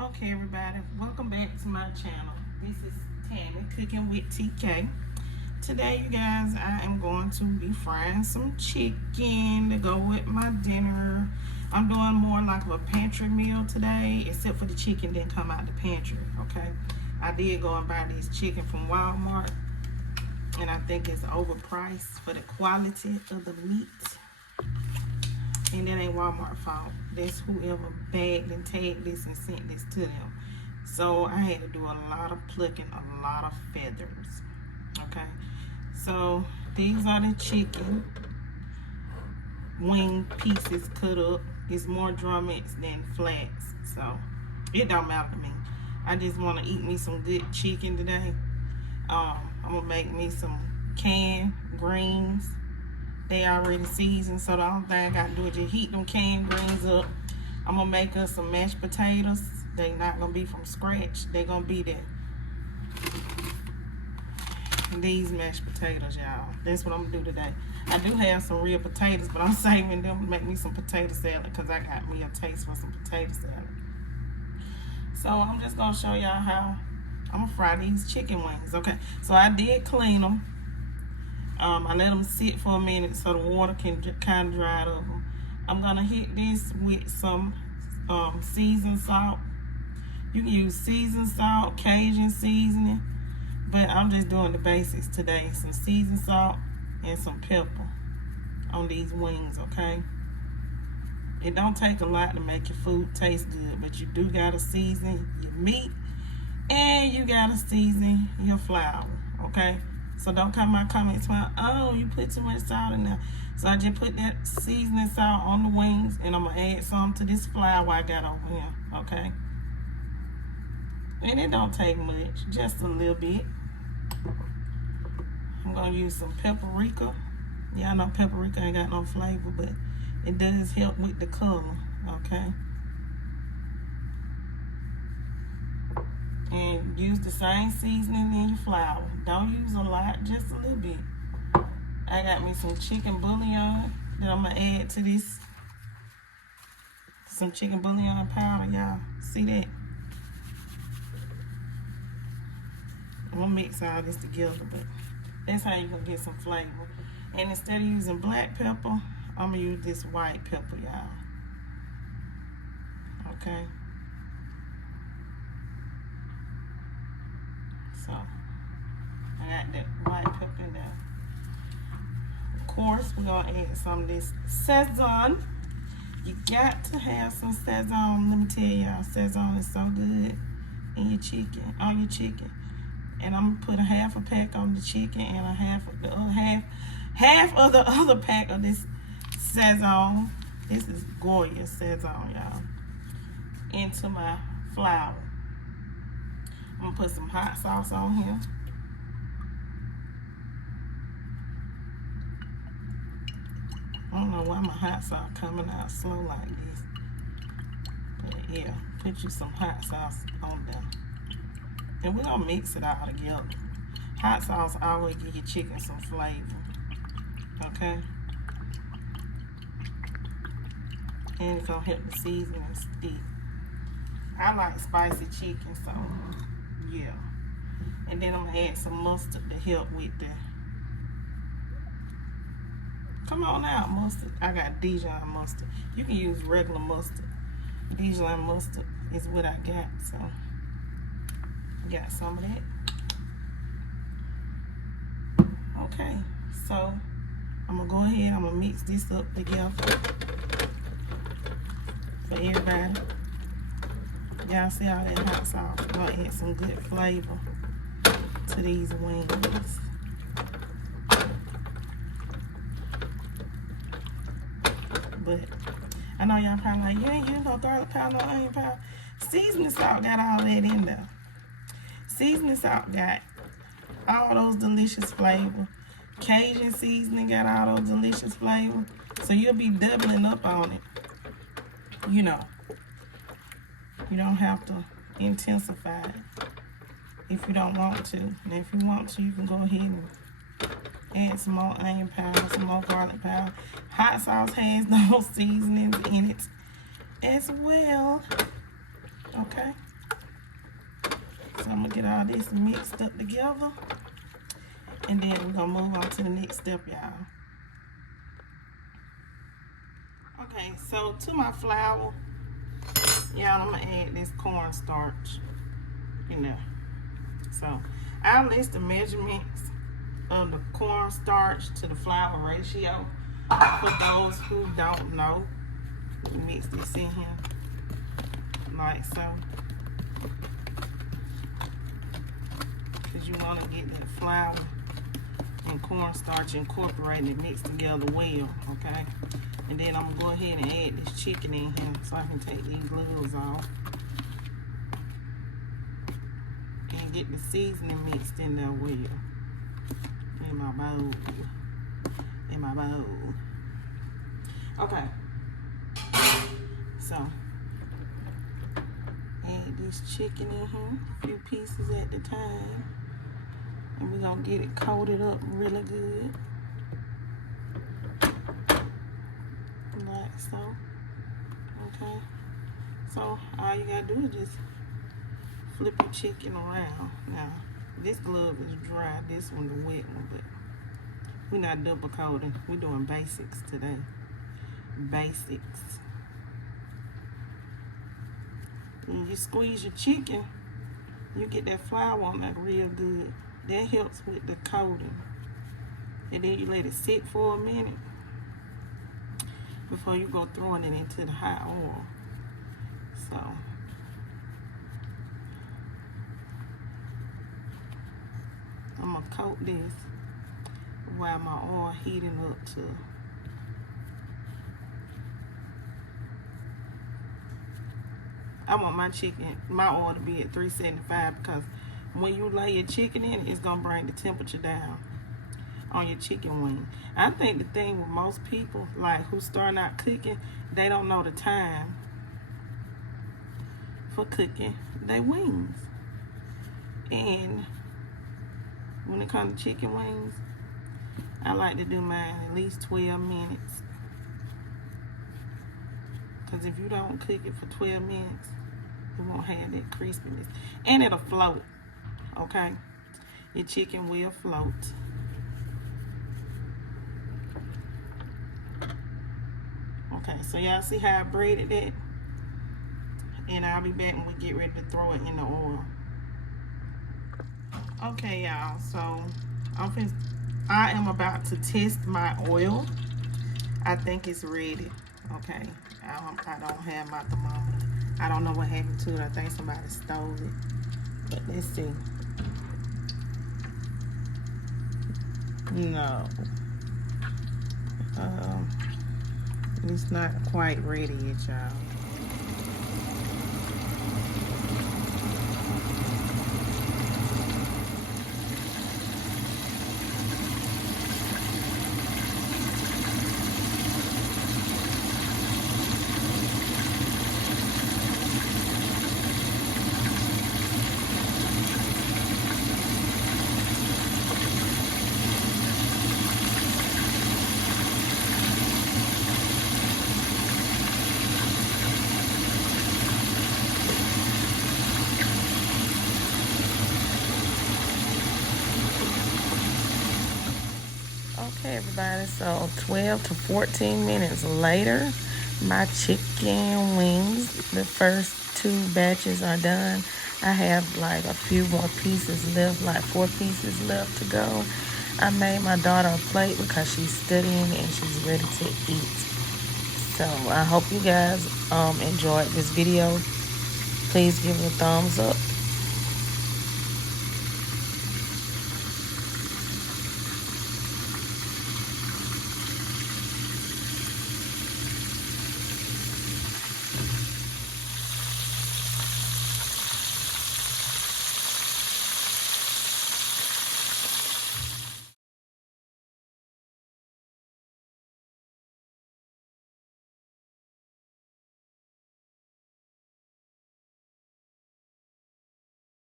Okay, everybody, welcome back to my channel. This is Tammy Cooking with TK. Today, you guys, I am going to be frying some chicken to go with my dinner. I'm doing more like a pantry meal today, except for the chicken didn't come out the pantry, okay? I did go and buy this chicken from Walmart, and I think it's overpriced for the quality of the meat. And that ain't Walmart fault. That's whoever bagged and tagged this and sent this to them. So I had to do a lot of plucking, a lot of feathers. Okay. So these are the chicken wing pieces cut up. It's more drumettes than flats. So it don't matter to me. I just want to eat me some good chicken today. I'm gonna make me some canned greens. They already seasoned, so the only thing I gotta do is just heat them canned greens up. I'm gonna make us some mashed potatoes. They not gonna be from scratch. They gonna be these mashed potatoes, y'all. That's what I'm gonna do today. I do have some real potatoes, but I'm saving them to make me some potato salad because I got me a taste for some potato salad. So I'm just gonna show y'all how I'm gonna fry these chicken wings. Okay, so I did clean them. I let them sit for a minute so the water can kind of dry up. I'm gonna hit this with some seasoned salt. You can use seasoned salt, Cajun seasoning, but I'm just doing the basics today. Some seasoned salt and some pepper on these wings, okay? It don't take a lot to make your food taste good, but you do gotta season your meat and you gotta season your flour, okay? So don't come my comments about, oh, you put too much salt in there. So I just put that seasoning salt on the wings, and I'm gonna add some to this flour I got over here, okay? And it don't take much, just a little bit. I'm gonna use some paprika. Y'all know paprika ain't got no flavor, but it does help with the color, okay? And use the same seasoning in your flour. Don't use a lot, just a little bit. I got me some chicken bouillon that I'm gonna add to this. Some chicken bouillon powder, y'all. See that? I'm gonna mix all this together, but that's how you're gonna get some flavor. And instead of using black pepper, I'm gonna use this white pepper, y'all. Okay? So, I got that white pepper in there. Of course, we're gonna add some of this Szechuan. You got to have some Szechuan. Let me tell y'all, Szechuan is so good in your chicken, on your chicken. And I'm gonna put a half a pack on the chicken and a half of the other pack of this Szechuan. This is gorgeous Szechuan, y'all. Into my flour. I'm gonna put some hot sauce on here. I don't know why my hot sauce coming out slow like this. But yeah, put you some hot sauce on there. And we're gonna mix it all together. Hot sauce always give your chicken some flavor. Okay? And it's gonna help the seasoning stick. I like spicy chicken, so yeah. And then I'm gonna add some mustard to help with the. Come on out, mustard. I got Dijon mustard. You can use regular mustard. Dijon mustard is what I got, so I got some of that. Okay, so I'm gonna go ahead. I'm gonna mix this up together for everybody. Y'all see all that hot sauce? I'm gonna add some good flavor to these wings. But I know y'all probably like, you ain't using no garlic powder, no onion powder. Seasoning salt got all that in there. Seasoning salt got all those delicious flavor. Cajun seasoning got all those delicious flavor. So you'll be doubling up on it. You know. You don't have to intensify it if you don't want to. And if you want to, you can go ahead and add some more onion powder, some more garlic powder. Hot sauce has those seasonings in it as well. Okay. So I'm gonna get all this mixed up together. And then we're gonna move on to the next step, y'all. Okay, so to my flour, y'all, I'm gonna add this cornstarch in there. So I'll list the measurements of the cornstarch to the flour ratio for those who don't know. Mix this in here like so, because you want to get that flour and cornstarch incorporated and mixed together well, okay? And then I'm gonna go ahead and add this chicken in here so I can take these gloves off and get the seasoning mixed in there well. In my bowl. In my bowl. Okay. So add this chicken in here, a few pieces at the time. And we're gonna get it coated up really good. Like so. Okay. So all you gotta do is just flip your chicken around. Now, this glove is dry, this one the wet one, but we're not double coating. We're doing basics today. Basics. When you squeeze your chicken, you get that flour on that real good. That helps with the coating. And then you let it sit for a minute before you go throwing it into the hot oil. So I'm gonna coat this while my oil heating up to I want my chicken, my oil to be at 375 because when you lay your chicken in, it's gonna bring the temperature down on your chicken wing. I think the thing with most people, like who starting out cooking, they don't know the time for cooking their wings. And when it comes to chicken wings, I like to do mine at least 12 minutes. Because if you don't cook it for 12 minutes, it won't have that crispiness. And it'll float, okay? Your chicken will float. Okay, so y'all see how I braided it? And I'll be back when we get ready to throw it in the oil. Okay, y'all, so I am about to test my oil. I think it's ready. Okay, I don't have my thermometer. I don't know what happened to it. I think somebody stole it. But let's see. No. It's not quite ready yet, y'all. Okay, everybody, so 12 to 14 minutes later, my chicken wings, the first 2 batches are done. I have like a few more pieces left, like 4 pieces left to go. I made my daughter a plate because she's studying and she's ready to eat. So I hope you guys enjoyed this video. Please give it a thumbs up